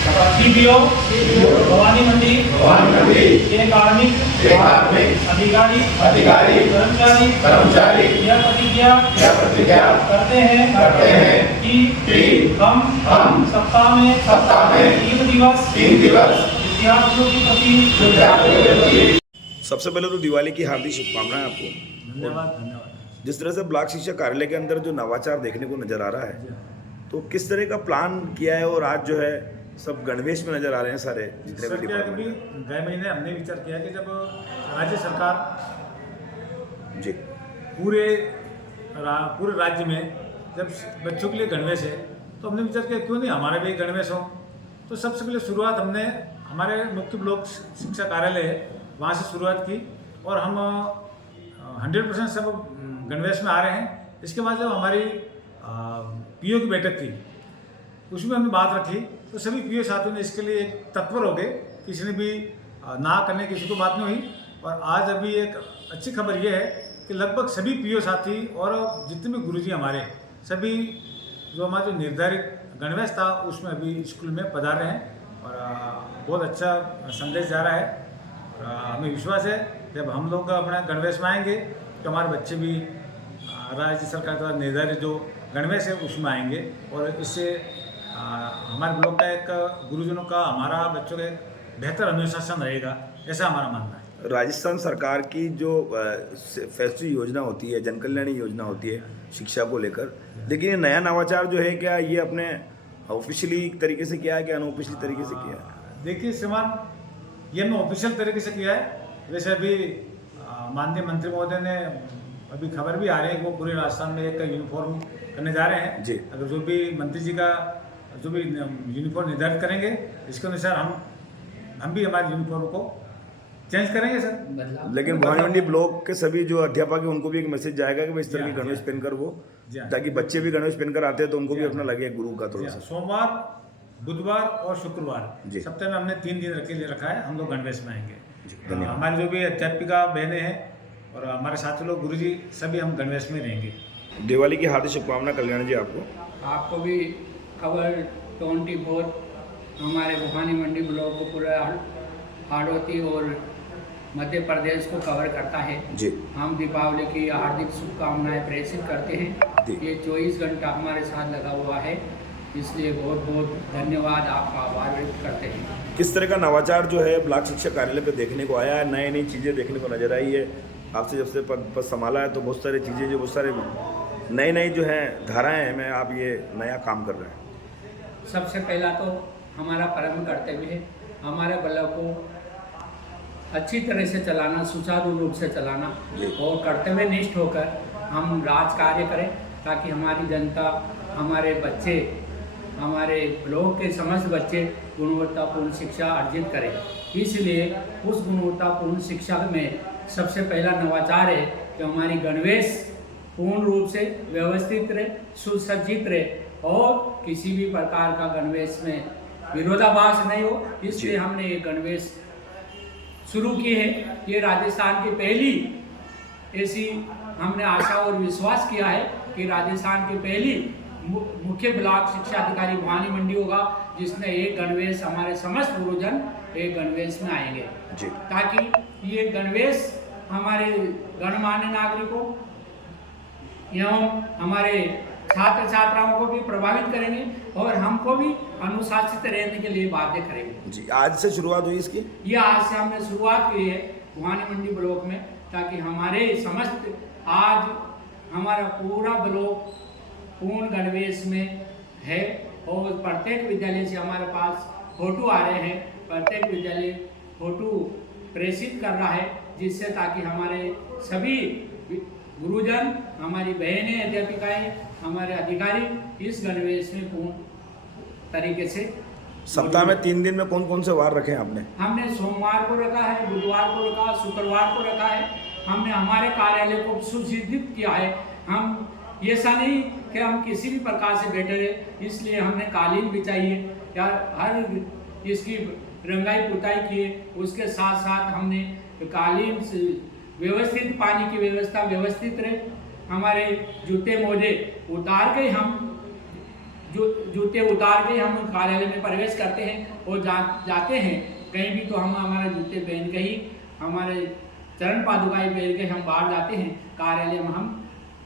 CPO Bhavani मंडी के कार्मिक अधिकारी कर्मचारी यह प्रतिज्ञा करते हैं कि हम सप्ताह में 3 दिवस विद्यार्थियों के प्रति। सबसे पहले तो दिवाली की हार्दिक शुभकामनाएं आपको। धन्यवाद। जिस तरह से ब्लॉक शिक्षा कार्यालय के अंदर जो नवाचार देखने को नजर आ रहा है, तो किस तरह का प्लान किया है और आज जो है सब गणवेश में नजर आ रहे हैं सारे जितने भी डिपार्टमेंट हैं। गए महीने हमने विचार किया कि जब राज्य सरकार जी पूरे राज्य में जब बच्चों के लिए गणवेश है, तो हमने विचार किया क्यों नहीं हमारे भी गणवेश हो। तो सबसे पहले शुरुआत हमने हमारे मुख्य ब्लॉक शिक्षा कार्यालय है वहाँ से शुरुआत की और हम 100% सब गणवेश में आ रहे हैं। इसके बाद जब हमारी पीओ की बैठक थी उसमें हमने बात रखी, तो सभी पीओ साथियों ने इसके लिए एक तत्पर हो गए, किसी ने भी ना करने किसी को बात नहीं हुई। और आज अभी एक अच्छी खबर ये है कि लगभग सभी पीओ साथी और जितने भी गुरुजी हमारे सभी जो हमारा जो निर्धारित गणवेश था उसमें अभी स्कूल में पधार रहे हैं और बहुत अच्छा संदेश जा रहा है। और हमें विश्वास है जब हम लोग अपने गणवेश में आएंगे तो हमारे बच्चे भी राज्य सरकार द्वारा निर्धारित जो गणवेश है उसमें आएंगे और इससे हमारे ब्लॉक का एक गुरुजनों का हमारा बच्चों का एक बेहतर अनुशासन रहेगा, ऐसा हमारा मानना है। राजस्थान सरकार की जो फेस्टिव योजना होती है, जनकल्याणी योजना होती है शिक्षा को लेकर, लेकिन ये नया नवाचार जो है क्या ये अपने ऑफिशियली तरीके से किया है कि अनऑफिशियली तरीके से किया है? देखिए श्रीमान, ये हमने ऑफिशियल तरीके से किया है। वैसे अभी माननीय मंत्री महोदय ने अभी खबर भी आ रही है कि वो पूरे राजस्थान में एक यूनिफॉर्म करने जा रहे हैं जी। अगर जो भी मंत्री जी का जो भी यूनिफॉर्म निर्धारित करेंगे इसके अनुसार हम भी हमारे यूनिफॉर्म को चेंज करेंगे सर। लेकिन भवानी मंडी ब्लॉक के सभी जो अध्यापक है उनको भी एक मैसेज जाएगा कि भाई इस तरह की गणवेश पहनकर वो, ताकि बच्चे भी गणवेश पहनकर आते हैं तो उनको भी अपना लगे गुरु का थोड़ा सा। सोमवार, बुधवार और शुक्रवार सप्ताह में हमने 3 दिन के लिए रखा है, हम लोग गणवेश में आएंगे। हमारे जो भी अध्यापिका बहनें हैं और हमारे साथी लोग गुरुजी सभी हम गणवेश में रहेंगे। दिवाली की हार्दिक शुभकामना कल्याण जी आपको भी खबर 24 हमारे भवानी मंडी ब्लॉक को पूरा हाड़ौती और मध्य प्रदेश को कवर करता है जी। हम दीपावली की हार्दिक शुभकामनाएं प्रेषित करते हैं। ये 24 घंटा हमारे साथ लगा हुआ है, इसलिए बहुत बहुत धन्यवाद, आपका आभार व्यक्त करते हैं। किस तरह का नवाचार जो है ब्लॉक शिक्षा कार्यालय पे देखने को आया है, नई चीज़ें देखने को नजर आई है? आपसे जब से पद संभाला है तो बहुत सारी चीज़ें जो बहुत सारे नई जो हैं धाराएं हैं में आप ये नया काम कर रहे हैं। सबसे पहला तो हमारा परम कर्तव्य है हमारे ब्लॉक को अच्छी तरह से चलाना, सुचारू रूप से चलाना और कर्तव्यनिष्ठ होकर हम राज कार्य करें ताकि हमारी जनता, हमारे बच्चे, हमारे ब्लॉक के समस्त बच्चे गुणवत्तापूर्ण शिक्षा अर्जित करें। इसलिए उस गुणवत्तापूर्ण शिक्षा में सबसे पहला नवाचार है कि हमारी गणवेश पूर्ण रूप से व्यवस्थित रहे, सुसज्जित रहे और किसी भी प्रकार का गणवेश में विरोधाभास नहीं हो। इसलिए हमने ये गणवेश शुरू की है। ये राजस्थान की पहली ऐसी हमने आशा और विश्वास किया है कि राजस्थान की पहली मुख्य ब्लॉक शिक्षा अधिकारी भवानी मंडी होगा जिसने एक गणवेश, हमारे समस्त गुरुजन एक गणवेश में आएंगे ताकि ये गणवेश हमारे गणमान्य नागरिकों एवं हमारे छात्र छात्राओं को भी प्रभावित करेंगे और हमको भी अनुशासित रहने के लिए बाध्य करेंगे जी। आज से शुरुआत हुई इसकी? ये आज से हमने शुरुआत की है भवानी मंडी ब्लॉक में, ताकि हमारे समस्त आज हमारा पूरा ब्लॉक पूर्ण गणवेश में है और प्रत्येक विद्यालय से हमारे पास फोटो आ रहे हैं। प्रत्येक विद्यालय फोटो प्रेषित कर रहा है जिससे ताकि हमारे सभी गुरुजन, हमारी बहनें अध्यापिकाएं, हमारे अधिकारी इस गणवेश में पूर्ण तरीके से। सप्ताह में 3 दिन में कौन कौन से वार रखे हैं आपने? हमने सोमवार को रखा है, बुधवार को रखा, शुक्रवार को रखा है। हमने हमारे कार्यालय को सुसज्जित किया है। हम ऐसा नहीं कि हम किसी भी प्रकार से बैठे रहे, इसलिए हमने कालीन बिछाई है या हर इसकी रंगाई पुताई की है। उसके साथ साथ हमने कालीन से व्यवस्थित, पानी की व्यवस्था व्यवस्थित रहे। हमारे जूते मोजे उतार के हम जूते उतार के हम कार्यालय में प्रवेश करते हैं और जाते हैं कहीं भी, तो हम हमारे जूते पहन के ही, हमारे चरण पादुकाएं पहन के हम बाहर जाते हैं कार्यालय में। हम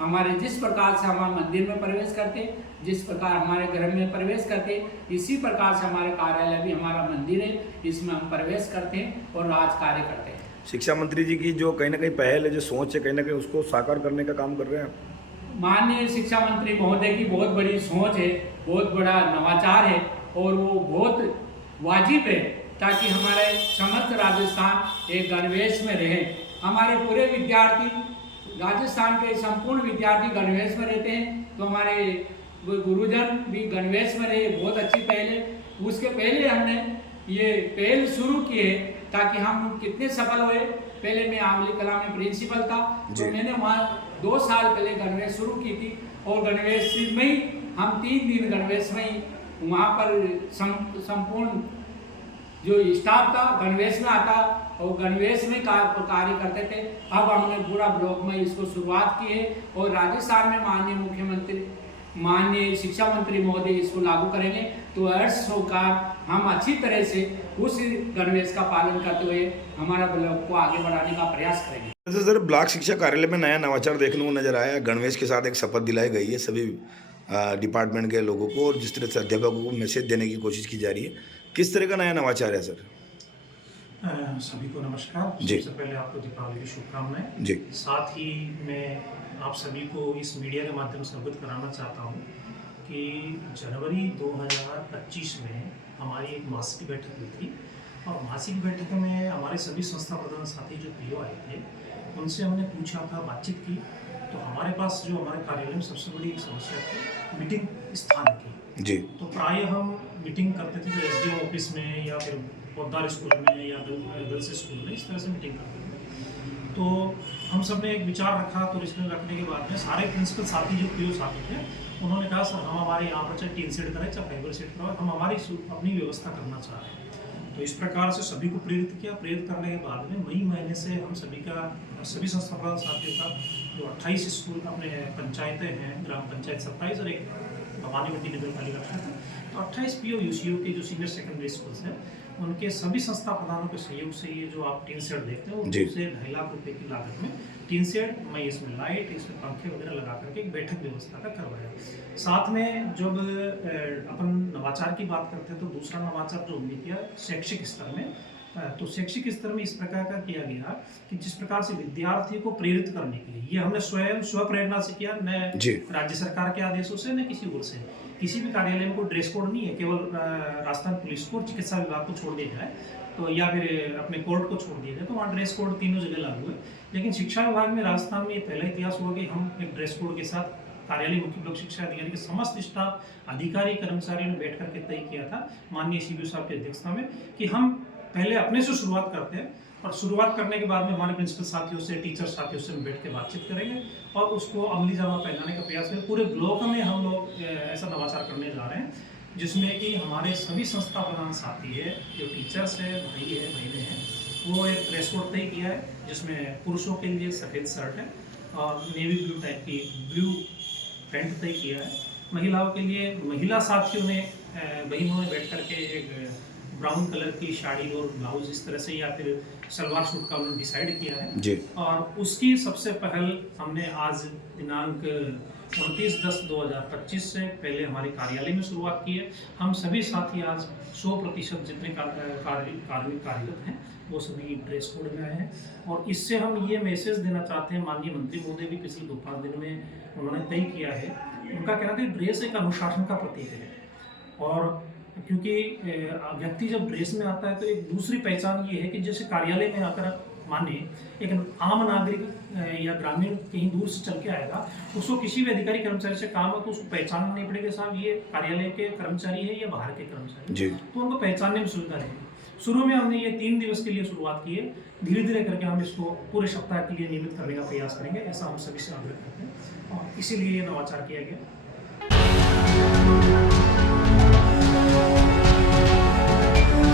हमारे जिस प्रकार से हमारे मंदिर में प्रवेश करते, जिस प्रकार हमारे घर में प्रवेश करते, इसी प्रकार से हमारे कार्यालय भी हमारा मंदिर है, इसमें हम प्रवेश करते हैं और राज कार्य करते हैं। शिक्षा मंत्री जी की जो कहीं ना कहीं पहल है, जो सोच है, कहीं ना कहीं उसको साकार करने का काम कर रहे हैं। माननीय शिक्षा मंत्री महोदय की बहुत बड़ी सोच है, बहुत बड़ा नवाचार है और वो बहुत वाजिब है, ताकि हमारे समस्त राजस्थान एक गणवेश में रहे। हमारे पूरे विद्यार्थी, राजस्थान के संपूर्ण विद्यार्थी गणवेश में रहते हैं, तो हमारे गुरुजन भी गणवेश में रहे, बहुत अच्छी पहल है। उसके पहले हमने ये पहल शुरू की है, ताकि हम कितने सफल हुए। पहले मैं आंवली कला में प्रिंसिपल था, तो मैंने वहाँ 2 साल पहले गणवेश शुरू की थी और गणवेश में ही हम 3 दिन गणवेश में ही वहाँ पर संपूर्ण जो स्टाफ था गणवेश में आता और गणवेश में कार्य करते थे। अब हमने पूरा ब्लॉक में इसको शुरुआत की है और राजस्थान में माननीय मुख्यमंत्री, माननीय शिक्षा मंत्री महोदय इसको लागू करेंगे, तो अर्थ होकर हम अच्छी तरह से उस गणवेश का पालन करते हुए हमारा ब्लॉक को आगे बढ़ाने का प्रयास करेंगे। तो सर, ब्लॉक शिक्षा कार्यालय में नया नवाचार देखने को नजर आया। गणवेश के साथ एक शपथ दिलाई गई है सभी डिपार्टमेंट के लोगों को, और जिस तरह से अध्यापकों को मैसेज देने की कोशिश की जा रही है, किस तरह का नया नवाचार है सर? सभी को नमस्कार। जी। सबसे पहले आपको दीपावली की शुभकामनाएं। जी। साथ ही मैं आप सभी को इस मीडिया के माध्यम से अवगत कराना चाहता हूं कि जनवरी 2025 में हमारी एक मासिक बैठक हुई थी, और मासिक बैठक में हमारे सभी संस्था प्रधान साथी जो पीओ आए थे, उनसे हमने पूछा था, बातचीत की, तो हमारे पास जो हमारे कार्यालय में सबसे बड़ी एक समस्या थी मीटिंग स्थान की। जी। तो प्राय हम मीटिंग करते थे तो एसडीओ ऑफिस में या फिर पौधार स्कूल में या गर्ल्स स्कूल में, इस तरह से मीटिंग करते थे। तो हम सब ने एक विचार रखा, तो इसमें रखने के बाद में सारे प्रिंसिपल साथी जो पीओ साथी थे, उन्होंने कहा सर हम हमारे यहाँ पर चाहे टीन सेट करें चाहे फाइबर सेट करें, हम हमारी अपनी व्यवस्था करना चाह रहे हैं। तो इस प्रकार से सभी को प्रेरित किया। प्रेरित करने के बाद में मई महीने से हम सभी संस्था प्रधान साथियों का जो 28 स्कूल अपने पंचायतें हैं, ग्राम पंचायत 27 और एक भवानी मंडी नगर पालिका क्षेत्र, तो 28 पीओ यूसीओ के जो सीनियर सेकेंडरी स्कूल्स हैं, उनके सभी संस्था प्रधानों के सहयोग से ये जो आप टीन सेट देखते हो, उससे 2.5 लाख रुपए की लागत में टीन सेट, मैं इसमें लाइट, इसमें पंखे वगैरह लगा करके एक बैठक व्यवस्था का करवाया। साथ में जब अपन नवाचार की बात करते हैं, तो दूसरा नवाचार जो हमने किया शैक्षिक स्तर में, तो शैक्षिक स्तर में इस प्रकार का किया गया कि जिस प्रकार से विद्यार्थियों को प्रेरित करने के लिए, ये हमने स्वयं स्व प्रेरणा से किया, न राज्य सरकार के आदेशों से, न किसी और से। किसी भी कार्यालय में कोई ड्रेस कोड नहीं है, केवल राजस्थान पुलिस को, चिकित्सा विभाग को छोड़ दिया जाए, तो या फिर अपने कोर्ट को छोड़ दिया जाए, तो वहाँ ड्रेस कोड तीनों जगह लागू है। लेकिन शिक्षा विभाग में राजस्थान में ये पहला इतिहास हुआ कि हम एक ड्रेस कोड के साथ कार्यालय मुख्य ब्लॉक शिक्षा अधिकारी के समस्त स्टाफ, अधिकारी, कर्मचारियों ने बैठ करके तय किया था माननीय सीबीओ साहब की अध्यक्षता में कि हम पहले अपने से शुरुआत करते हैं, और शुरुआत करने के बाद में हमारे प्रिंसिपल साथियों से, टीचर साथियों से बैठ के बातचीत करेंगे और उसको अमली जामा पहनाने का प्रयास करेंगे। पूरे ब्लॉक में हम लोग ऐसा नवाचार करने जा रहे हैं, जिसमें कि हमारे सभी संस्था प्रधान साथी है, जो टीचर्स है, भाई है, बहनें हैं, वो एक ड्रेस कोड तय किया है, जिसमें पुरुषों के लिए सफ़ेद शर्ट है और नेवी ब्लू टाइप की ब्लू पैंट तय किया है। महिलाओं के लिए महिला साथियों ने, बहनों ने बैठ करके एक ब्राउन कलर की साड़ी और ब्लाउज इस तरह से, या फिर सलवार सूट का उन्होंने डिसाइड किया है जी। और उसकी सबसे पहल हमने आज दिनांक 29/10/2025 से पहले हमारे कार्यालय में शुरुआत की है। हम सभी साथी आज 100% जितने कार्मिक कार्यरत हैं, वो सभी ड्रेस कोड में आए हैं, और इससे हम ये मैसेज देना चाहते हैं, माननीय मंत्री महोदय भी पिछले 2-5 दिन में उन्होंने तय किया है, उनका कहना था कि ड्रेस एक अनुशासन का प्रतीक है, और क्योंकि व्यक्ति जब ड्रेस में आता है तो एक दूसरी पहचान ये है कि जैसे कार्यालय में आकर माने एक आम नागरिक या ग्रामीण कहीं दूर से चल के आएगा, उसको किसी भी अधिकारी कर्मचारी से काम हो तो उसको पहचानना नहीं पड़ेगा साहब ये कार्यालय के कर्मचारी है या बाहर के कर्मचारी जी। तो उनको पहचानने में सुविधा रहेगी। शुरू में हमने ये 3 दिवस के लिए शुरुआत की है, धीरे धीरे करके हम इसको पूरे सप्ताह के लिए नियमित करने का प्रयास करेंगे, ऐसा हम सभी से आग्रह करते हैं, और इसीलिए ये नवाचार किया गया।